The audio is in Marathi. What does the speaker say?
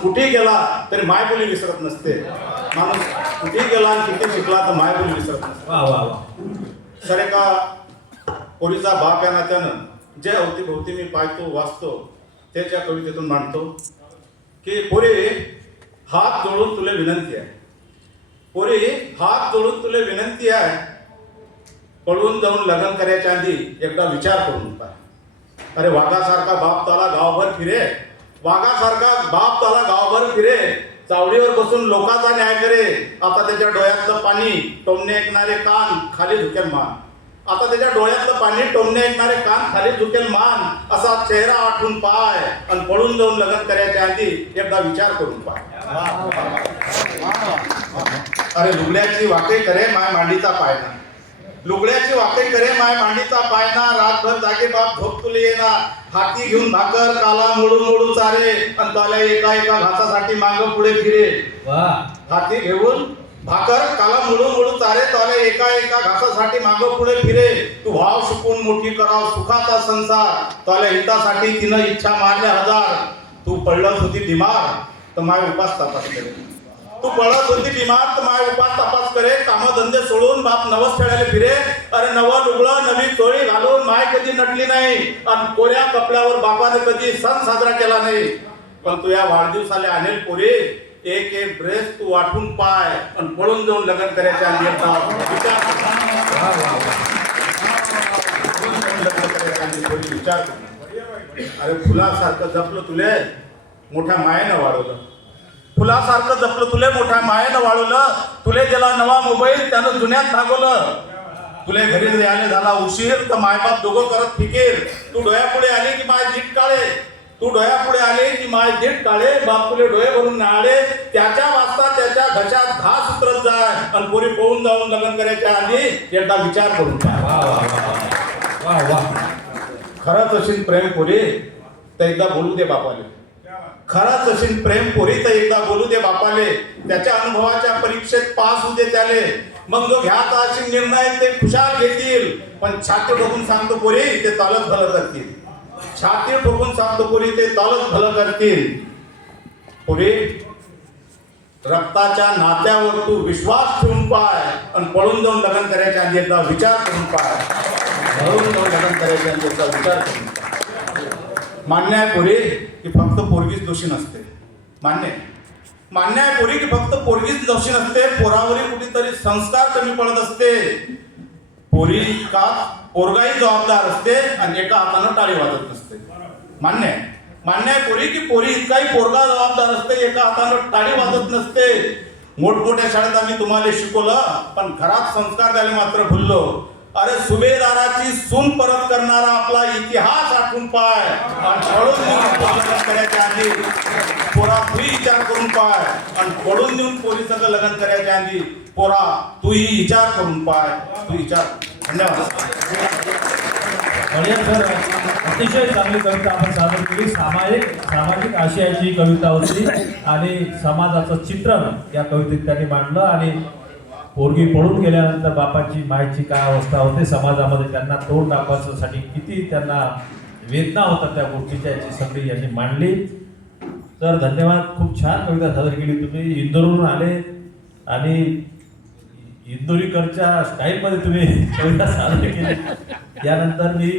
कुठे गेला तरी मायबोली विसरत नसते. माणूस कुठे गेला आणि किती शिकला तर मायबोली विसरत नसते. वा वा वा. सर एका पोरीचा बाप या नात्यानं जे अवतीभोवती मी पाहतो वाचतो त्याच्या कवितेतून मांडतो की पोरी हात जोडून तुले विनंती आहे. पोरी हात जोडून तुले विनंती आहे, पळून जाऊन लग्न करायच्या आधी एकदा विचार करून पाय. अरे वाघासारखा बाप त्याला गावभर फिरे, वाघासारखा बाप त्याला गावभर फिरे, चावडीवर बसून लोकांचा न्याय करे. आता त्याच्या डोळ्यातलं पाणी टोमणे ऐकणारे कान खाली झुकेल मान. आता त्याच्या डोळ्यातलं पाणी टोमणे ऐकणारे कान खाली झुकेल मान. असा चेहरा आठवून पाय आणि पळून जाऊन लग्न करायच्या आधी एकदा विचार करून पाय. अरे लुगड्याची वाकई करे माय मांडीचा पायना, लुगड्याची वाकई करे माय मांडीचा पायना. रातभर जागे बाप झोप तुले येना, हाती घेऊन भाकर काला मोडून मोडून चारे आणि त्याला एका एका घासासाठी मागं पुढे फिरे. हाती घेऊन भाकर काला मोडून मोडून चारे, त्याला एका एका घासासाठी मागं पुढे फिरे. तू भाव शिकून मोठी कराव सुखाचा संसार, त्याला हितासाठी तिनं इच्छा मारल्या हजार. तू पडलंच होती बिमार तर माय उपास तपास करे, तू पळत होती बिमार तर माय उपास तपास करे. कामधंदे सोडून बाप नवस खेळायला फिरे. अरे नवं लुगडं नवी चोळी घालून माय कधी नटली नाही आणि कोऱ्या कपड्यावर बापाने कधी सण साजरा केला नाही. पण तू या वाढदिवसाला आणेल पोरे एक एक ड्रेस तू वाटून पाय आणि पळून जाऊन लग्न करायच्या आधी एकदा विचार. अरे फुलासारखं जपलं तुले मोठ्या मायेनं वाढवलं, फुलासारखं जपलं तुले मोठ्या मायेनं वाढवलं. तुले गेला नवा मोबाईल त्यानं जुन्यात भागवलं. तुले घरी यायला झाला उशीर तर मायबाप दोघं करत फिकीर. तू डोळ्यापुढे आली की माय जीट काळे, तू डोळ्यापुढे आले की माय जीट काळे. बाप तुले डोळे भरून नाळे, त्याच्या वाजता त्याच्या घशात घास उतरत जाय आणि पोरी पळून जाऊन लग्न करायच्या आधी एकदा विचार करून खरंच असेल प्रेम पोरी तर एकदा बोलू दे बापाले. खरंच असेल प्रेम पोरी तर एकदा बोलू दे बापाले. त्याच्या अनुभवाच्या परीक्षेत पास होऊ दे त्याले. मग जो घ्यायचा असेल निर्णय ते खुशाल घेतील. पण छाती ठोकून सांगतो पोरी ते तालच भलं करतील, छाती ठोकून सांगतो पोरी ते तालच भलं करतील. पोरी रक्ताच्या नात्यावर तू विश्वास ठेवून पाय आणि पळून जाऊन लग्न करायच्या आधी एकदा विचार करून पाय. पळून जाऊन लग्न करायच्या आधी एकदा विचार करून पाय. मान्य आहे पोरी की फक्त पोरगीच दोषी नसते. मान्य आहे पोरी की फक्त पोरगीच दोषी नसते. पोरावरील कुठेतरी संस्कार कमी पडत असते. पोरी का पोरगाही जबाबदार असते आणि एका हातानं टाळी वाजत नसते. मान्य आहे पोरी की पोरी इतकाही पोरगा जबाबदार असते, एका हातानं टाळी वाजत नसते. मोठमोठ्या शाळेत आम्ही तुम्हाला शिकवलं पण घरात संस्कार द्यायला मात्र भुललो. अरे सुभेदाराची सून परत करणारा आपला इतिहास आठवून पाय आणि पळून करायच्या आधी पोरा तूही विचार करून पाय आणि पळून देऊन पोरी सगळं लग्न करायच्या आधी पोरा तूही विचार करून पाय. तू विचार. धन्यवाद. सर अतिशय चांगली कविता आपण सादर केली. सामाजिक आशयाची कविता होती आणि समाजाचं चित्रण या कवितेत त्यांनी मांडलं. आणि पोरगी पळून गेल्यानंतर बापाची मायची काय अवस्था होते समाजामध्ये, त्यांना तोंड दाखवायसाठी किती त्यांना वेदना होतात त्या गोष्टीच्या, याची सगळी यांनी मांडली. तर धन्यवाद. खूप छान कविता सादर केली तुम्ही. इंदोरवरून आले आणि इंदोरीकरच्या स्टाईलमध्ये तुम्ही कविता सादर केली. यानंतर मी